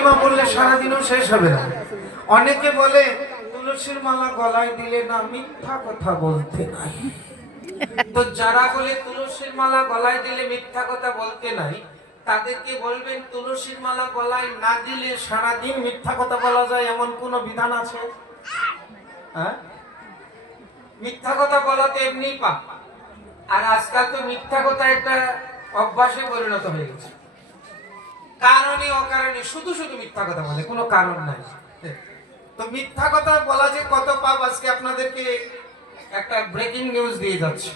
কলিমা বললে সারাদিনও শেষ হবে না। অনেকে বলে তুলসীর মালা গলায় দিলে না মিথ্যা কথা বলতে নাই। তো যারা বলে তুলসীর মালা গলায় দিলে মিথ্যা কথা বলতে নাই, তাদেরকে বলবেন তুলসীর মালা গলায় না দিলে সারাদিন মিথ্যা কথা বলা যায় এমন কোন বিধান আছে? হ্যাঁ, মিথ্যা কথা বলাতে এমনি পাপ। আর আজকাল তো মিথ্যা কথা একটা অভ্যাসে পরিণত হয়ে গেছে। কারণে অকারণে শুধু শুধু মিথ্যা কথা বলে, কোনো কারণ নাই। তো মিথ্যা কথা বলা যে কত পাপ, আজকে আপনাদেরকে একটা ব্রেকিং নিউজ দিয়ে যাচ্ছে।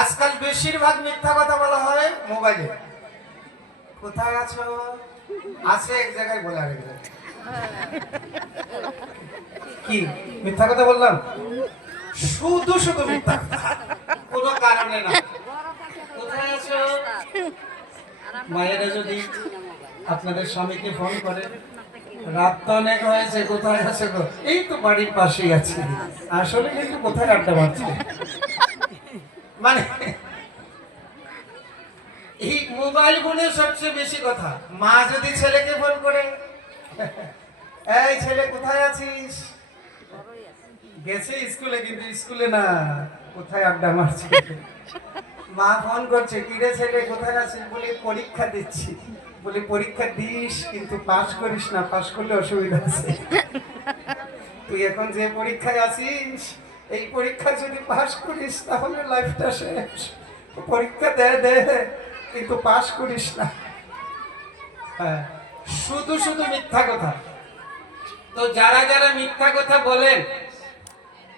আজকাল বেশিরভাগ মিথ্যা কথা বলা হয় মোবাইলে। কোথায় আছো? আছে এক জায়গায়, বলে আরেক জায়গায়। কি মিথ্যা কথা বললাম? শুধু শুধু মিথ্যা, কোনো কারণে না। কোথায় আছো? মায়েরা যদি আপনাদের স্বামীকে ফোন করে, রাত তো অনেক হয়েছে, কোথায় আছে গো? এই তো বাড়ির পাশেই আছি। আসলে কিন্তু কোথায় আড্ডা মারছে? মানে এই মোবাইল ফোনে সবচেয়ে বেশি কথা। মা যদি ছেলেকে ফোন করে, এই ছেলে কোথায় আছিস? গেছে স্কুলে, কিন্তু স্কুলে না, কোথায় আড্ডা মারছে। মা ফোন করছে, কি রে ছেলে কোথায় আছিস? বলে পরীক্ষা দিচ্ছি। বলে পরীক্ষা দিস, কিন্তু পাস করিস না, পাস করলে অসুবিধা আছে। তুই এখন যে পরীক্ষায় আছিস, এই পরীক্ষা যদি পাস করিস তাহলে লাইফটা শেষ। পরীক্ষা দে দে, কিন্তু পাস করিস না। হ্যাঁ, শুধু শুধু মিথ্যা কথা। তো যারা যারা মিথ্যা কথা বলেন,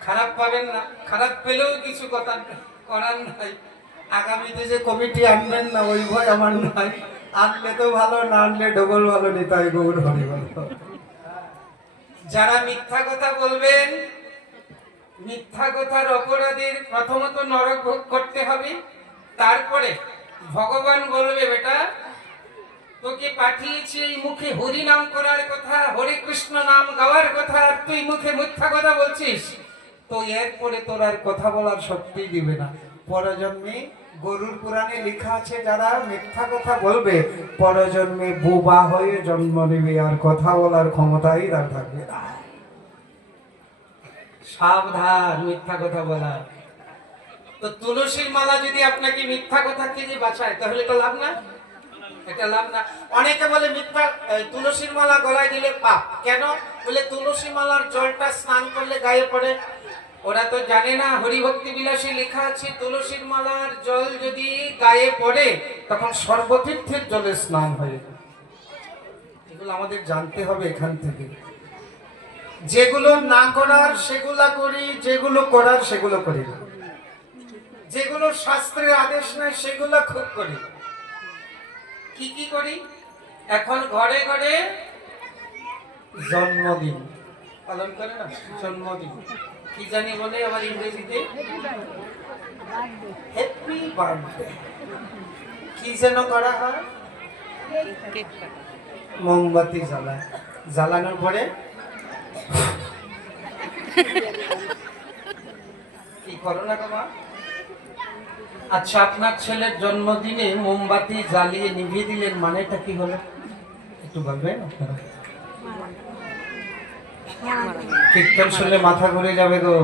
খারাপ পাবেন না। খারাপ পেলেও কিছু কথা করার নাই। আগামীতে যে কমিটি আনবেন না, ওই ভয় আমার নাই। আনলে তো ভালো, না আনলে ডবল ভালো। নিতাই গৌর হরি বল। যারা মিথ্যা কথা বলবেন, মিথ্যা কথার অপরাধীর প্রথমত নরক ভোগ করতে হবে। তারপরে ভগবান বলবে, বেটা তোকে পাঠিয়েছি এই মুখে হরি নাম করার কথা, হরে কৃষ্ণ নাম গাওয়ার কথা, আর তুই মুখে মিথ্যা কথা বলছিস। তো এরপরে তোর আর কথা বলার শক্তি দিবে না। পরজন্মে গরুর পুরাণে লেখা আছে, যারা মিথ্যা কথা বলবে পরজন্মে বোবা হয়ে জন্ম নেবে, আর কথা বলার ক্ষমতাই তার থাকবে না। সাবধান মিথ্যা কথা বলা। তো তুলসীর মালা যদি আপনাকে মিথ্যা কথা থেকে বাঁচায়, তাহলে এটা লাভ না? এটা লাভ না। অনেকে বলে মিথ্যা তুলসীর মালা গলায় দিলে পাপ। কেন? বলে তুলসী মালার জলটা স্নান করলে গায়ে পড়ে। ওরা তো জানে না, হরিভক্তি বিলাসে লেখা আছে তুলসীর মালার জল যদি গায়ে পড়ে তখন সর্বতীর্থের জলে স্নান হয়ে যায়। এগুলো আমাদের জানতে হবে এখান থেকে। যেগুলো না করার সেগুলা করি, যেগুলো করার সেগুলো করি না। যেগুলো শাস্ত্রের আদেশ নাই সেগুলো খুব করি। কি কি করি? এখন ঘরে ঘরে জন্মদিন পালন করে না? জন্মদিন কি জানি বলে আমার ইংরেজিতে, হ্যাপি বার্থডে। কি যেন করা হয়? মোমবাতি জ্বালায়। জ্বালানোর পরে কি করো না তোমার? আচ্ছা, আপনার ছেলের জন্মদিনে মোমবাতি জ্বালিয়ে নিভিয়ে দিলেন, মানেটা কি হলো একটু বলবেন আপনারা? কীর্তন শুনলে মাথা ঘুরে যাবে গো।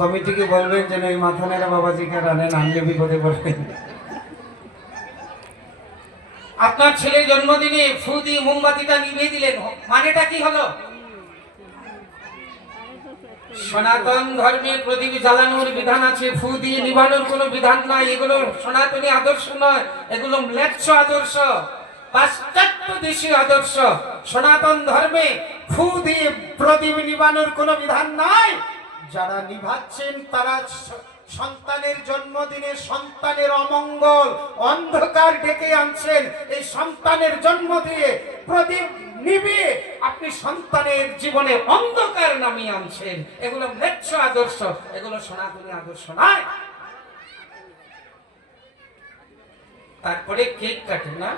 কমিটিকে বলবেন যেন এই মাথা নেড়া বাবাজিকে রানেন, আনলে বিপদে পড়বেন। আপনার ছেলের জন্মদিনে ফু দিয়ে মোমবাতিটা নিভিয়ে দিলেন, মানেটা কি হলো? সনাতন ধর্মে প্রদীপ জ্বালানোর বিধান আছে, ফু দিয়ে নিভানোর কোনো বিধান নাই। এগুলো সনাতনী আদর্শ নয়, এগুলো ম্লেচ্ছ আদর্শ, পাশ্চাত্য দেশীয় আদর্শ। সনাতন ধর্মে ফু দিয়ে প্রদীপ নিভানোর কোনো বিধান নাই। যারা নিভাচ্ছেন তারা সন্তানের জন্মদিনে সন্তানের অমঙ্গল অন্ধকার ডেকে আনছেন। এই সন্তানের জন্ম দিয়ে প্রদীপ নিভিয়ে আপনি সন্তানের জীবনে অন্ধকার নামিয়ে আনছেন। এগুলো ম্লেচ্ছ আদর্শ, এগুলো সনাতনী আদর্শ নয়। তারপরে কেক কাটে না,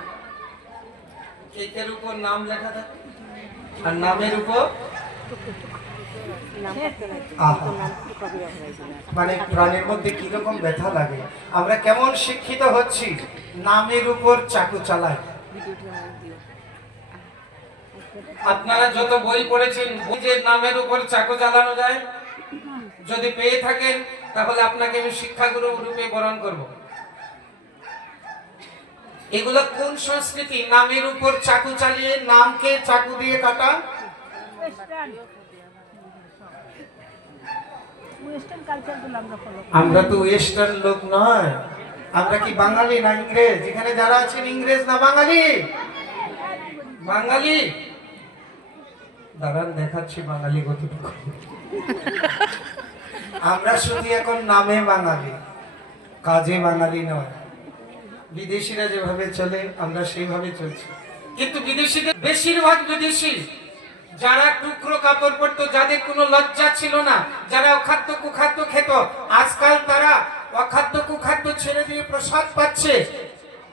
কেকের উপর নাম লেখা থাকে, আর নামের উপর মানে প্রাণের মধ্যে কিরকম ব্যথা লাগে। আমরা কেমন শিক্ষিত হচ্ছি, নামের উপর চাকু চালাই। আপনারা যত বই পড়েছেন, বইয়ের নামের উপর চাকু চালানো যায়, যদি পেয়ে থাকেন তাহলে আপনাকে আমি শিক্ষাগুরু রূপে বরণ করব। এগুলো কোন সংস্কৃতি? নামের উপর চাকু চালিয়ে, নামকে চাকু দিয়ে কাটা। আমরা তো ওয়েস্টার্ন লোক নয়, আমরা কি বাঙালি না ইংরেজ? এখানে যারা আছেন ইংরেজ না বাঙালি? বাঙালি। দাঁড়ান দেখাচ্ছি বাঙালি কতটুকু। আমরা শুধু এখন নামে বাঙালি, কাজে বাঙালি নয়। বিদেশিরা যেভাবে চলে আমরা সেইভাবে চলছি, কিন্তু বিদেশিদের বেশিরভাগ বিদেশি যারা টুকরো কাপড় পরতো, যাদের কোনো লজ্জা ছিল না, যারা অখাদ্য কুখাদ্য খেত, আজকাল তারা অখাদ্য কুখাদ্য ছেড়ে দিয়ে প্রসাদ পাচ্ছে,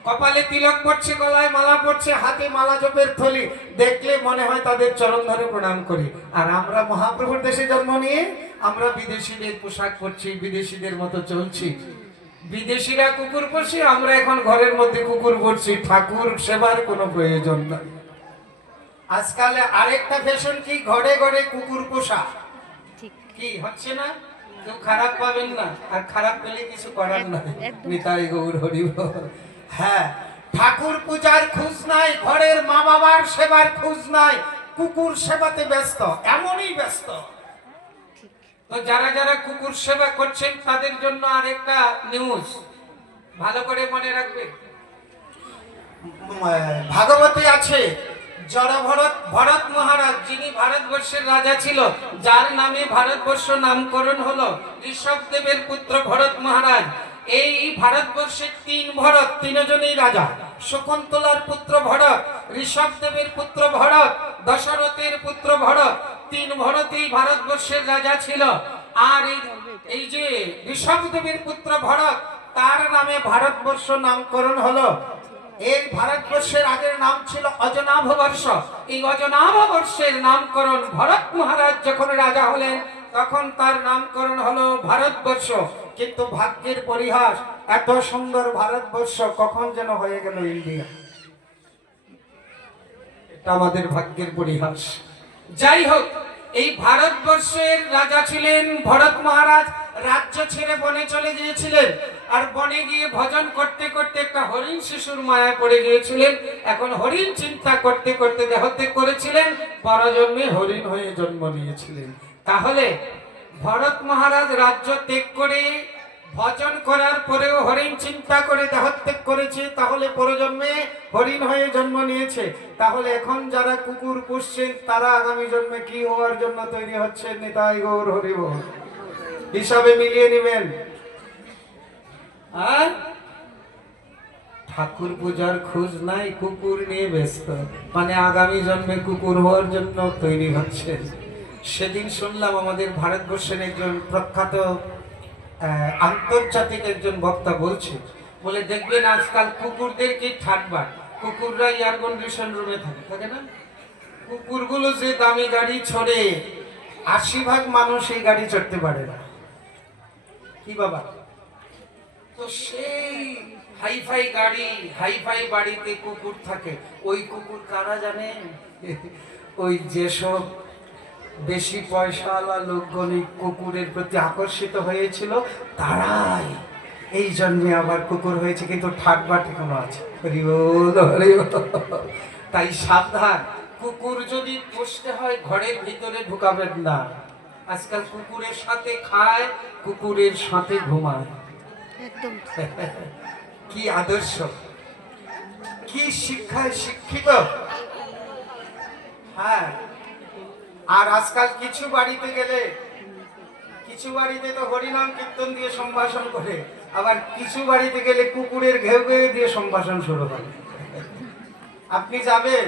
কপালে তিলক পড়ছে, গলায় মালা পড়ছে, হাতে মালা জপের থলি, দেখলে মনে হয় তাদের চরণ ধরে প্রণাম করি। আর আমরা মহাপ্রভুর দেশে জন্ম নিয়ে আমরা বিদেশিদের পোশাক পরছি, বিদেশিদের মতো চলছি। বিদেশিরা কুকুর পোষে, আমরা এখন ঘরের মধ্যে কুকুর পরছি। ঠাকুর সেবার কোনো প্রয়োজন নাই। আজকাল আরেকটা ফ্যাশন কি, ঘরে ঘরে কুকুর পোষা। কি হচ্ছে না? কেউ খারাপ পাবেন না, আর খারাপ পেলে কিছু করার নাই। নিতাই গৌর হরি বল। হ্যাঁ, ঠাকুর পূজার খোঁজ নাই, ঘরের মা বাবার সেবার খোঁজ নাই, কুকুর সেবাতে ব্যস্ত, এমনই ব্যস্ত। তো যারা যারা কুকুর সেবা করছেন তাদের জন্য আরেকটা নিউজ ভালো করে মনে রাখবে। ভাগবতে আছে, ভরত মহারাজ, যিনি ভারতবর্ষের রাজা ছিল, যার নামে ভারতবর্ষ নামকরণ হলো, ঋষভদেবের পুত্র ভরত মহারাজ। এই ভারতবর্ষের তিন ভরত, তিনজনই রাজা। শকুন্তলার পুত্র ভরত, ঋষভদেবের পুত্র ভরত, দশরথের পুত্র ভরত। তিন ভরতই ভারতবর্ষের রাজা ছিল। আর এই যে ঋষভদেবের পুত্র ভরত, তার নামে ভারতবর্ষ নামকরণ হলো। এই ভারতবর্ষের আগের নাম ছিল অজনাভ বর্ষ। এই অজনাভ বর্ষের নামকরণ ভরত মহারাজ যখন রাজা হলেন, তখন তার নামকরণ হলো ভারতবর্ষ। কিন্তু ভাগ্যের পরিহাস, এত সুন্দর ভারতবর্ষ কখন যেন হয়ে গেল ইন্ডিয়া। এটা আমাদের ভাগ্যের পরিহাস। যাই হোক, এই ভারতবর্ষের রাজা ছিলেন ভরত মহারাজ। রাজ্য ছেড়ে বনে চলে গিয়েছিলেন, আর বনে গিয়ে ভজন করতে করতে একটা হরিণ শিশুর মায়া পড়ে গিয়েছিলেন। এখন হরিণ চিন্তা করতে করতে দেহত্যাগ করেছিলেন, পরজন্মে হরিণ হয়ে জন্ম নিয়েছিলেন। তাহলে ভরত মহারাজ রাজ্য ত্যাগ করে ভজন করার পরেও হরিণ চিন্তা করে দেহত্যাগ করেছে, তাহলে পরজন্মে হরিণ হয়ে জন্ম নিয়েছে। তাহলে এখন যারা কুকুর পুষছেন তারা আগামী জন্মে কি হওয়ার জন্য তৈরি হচ্ছে? নিতাই গৌর হরি বল। হিসাবে মিলিয়ে নেবেন। আর ঠাকুর পূজার খোঁজ নাই, কুকুর নিয়ে ব্যস্ত, মানে আগামী জন্মে কুকুর হওয়ার জন্য তৈরি হচ্ছে। সেদিন শুনলাম আমাদের ভারতবর্ষের একজন প্রখ্যাত আন্তর্জাতিক একজন বক্তা বলছে, বলে দেখবেন আজকাল কুকুরদের কি ঠাটবার, কুকুররা এয়ার কন্ডিশন রুমে থাকে না? কুকুরগুলো যে দামি গাড়ি ছড়ে, ৮০% মানুষ এই গাড়ি চড়তে পারে না। কি বাবা? তো সেই হাইফাই গাড়ি, হাইফাই বাড়িতে কুকুর থাকে। ওই কুকুর কারা জানে? ওই যেসব বেশি পয়সাওয়ালা লোকগণই কুকুরের প্রতি আকর্ষিত হয়েছিল, তারাই এই জন্মে আবার কুকুর হয়েছে। কিন্তু ঠাটবার ঠিকানো আছে। তাই সাবধান, কুকুর যদি পুষতে হয় ঘরের ভিতরে ঢুকাবেন না। আজকাল কুকুরের সাথে খায়, কুকুরের সাথে ঘুমায়। কি আদর্শ, কি শিক্ষায় শিক্ষিত। হ্যাঁ, আর আজকাল কিছু বাড়িতে গেলে, কিছু বাড়িতে তো হরিনাম কীর্তন দিয়ে সম্ভাষণ করে, আবার কিছু বাড়িতে গেলে কুকুরের ঘেউ ঘেউ দিয়ে সম্ভাষণ শুরু করে। আপনি যাবেন,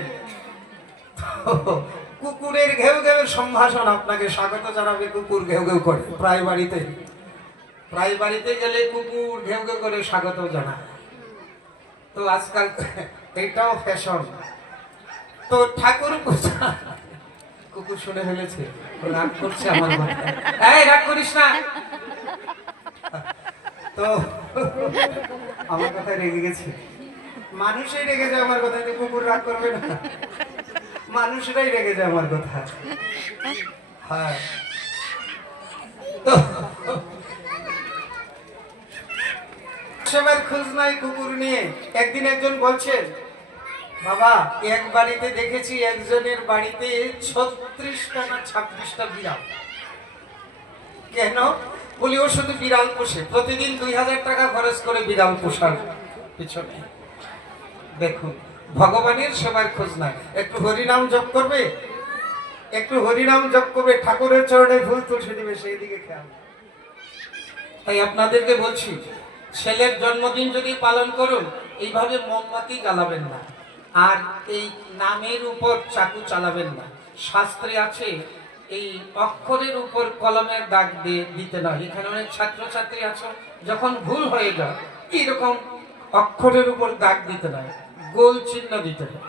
কুকুরের ঘেউ ঘেউ সম্ভাষণ আপনাকে স্বাগত জানাবে, কুকুর ঘেউ ঘেউ করে। প্রায় বাড়িতে গেলে কুকুর ঘেউ ঘেউ করে স্বাগত জানায়। তো আজকাল এটাও ফ্যাশন। তো ঠাকুর পূজা, কুকুর শুনে ফেলেছে, রাগ করছে আমার মাথায়। এই রাগ করিস না। তো আমার কথায় রেগে গেছে। মানুষই রেগে যায় আমার কথা, কুকুর রাগ করবে না, মানুষরাই রেগে যায় আমার কথা। হ্যাঁ, তো সেবার খোঁজ নাই কুকুর নিয়ে। একদিন একজন বলছেন, বাবা এক বাড়িতে দেখেছি একজনের বাড়িতে 36টা না 26টা বিড়াল। কেন? বলি ও শুধু বিড়াল পোষে, প্রতিদিন 2000 টাকা খরচ করে বিড়াল পোষার পিছনে। দেখুন, ভগবানের সেবার খোঁজ নাই। একটু হরিনাম জপ করবে, একটু হরিনাম জপ করবে, ঠাকুরের চরণে ফুল তুলসী দিবে, সেই দিকে খেয়াল। তাই আপনাদেরকে বলছি, ছেলের জন্মদিন যদি পালন করুন, এইভাবে মোমবাতি জ্বালাবেন না, আর এই নামের উপর চাকু চালাবেন না। শাস্ত্রে আছে এই অক্ষরের উপর কলমের দাগ দিয়ে দিতে নয়। এখানে অনেক ছাত্রছাত্রী আছো, যখন ভুল হয়ে যায় এইরকম অক্ষরের উপর দাগ দিতে নয়, গোল চিহ্ন দিতে হয়,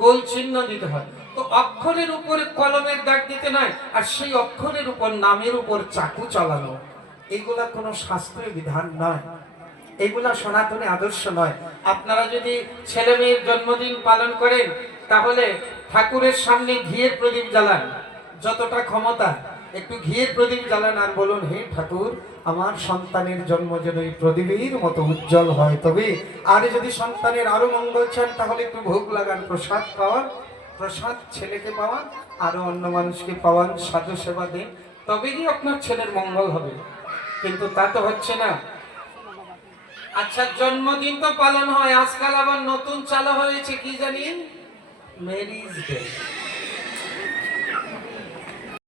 গোল চিহ্ন দিতে হয়। তো অক্ষরের উপরে কলমের দাগ দিতে নয়, আর সেই অক্ষরের উপর নামের উপর চাকু চালানো, এগুলা কোনো শাস্ত্রীয় বিধান নয়, এগুলা সনাতনী আদর্শ নয়। আপনারা যদি ছেলে মেয়ের জন্মদিন পালন করেন, তাহলে ঠাকুরের সামনে ঘিয়ের প্রদীপ জ্বালান, যতটা ক্ষমতা একটু ঘিয়ের প্রদীপ জ্বালান, আর বলুন, হে ঠাকুর, আমার সন্তানের জন্ম যেন এই প্রদীপের মতো উজ্জ্বল হয়। তবে আর যদি সন্তানের আরো মঙ্গল চান, তাহলে একটু ভোগ লাগান, প্রসাদ পাওয়ান, প্রসাদ ছেলেকে পাওয়ান, আরো অন্য মানুষকে পাওয়ান, সাধু সেবা দেন, তবেই আপনার ছেলের মঙ্গল হবে। কিন্তু তা তো হচ্ছে না। আচ্ছা, জন্মদিন তো পালন হয়, আজকাল আবার নতুন চালু হয়েছে কি জানি, ম্যারেজ ডে।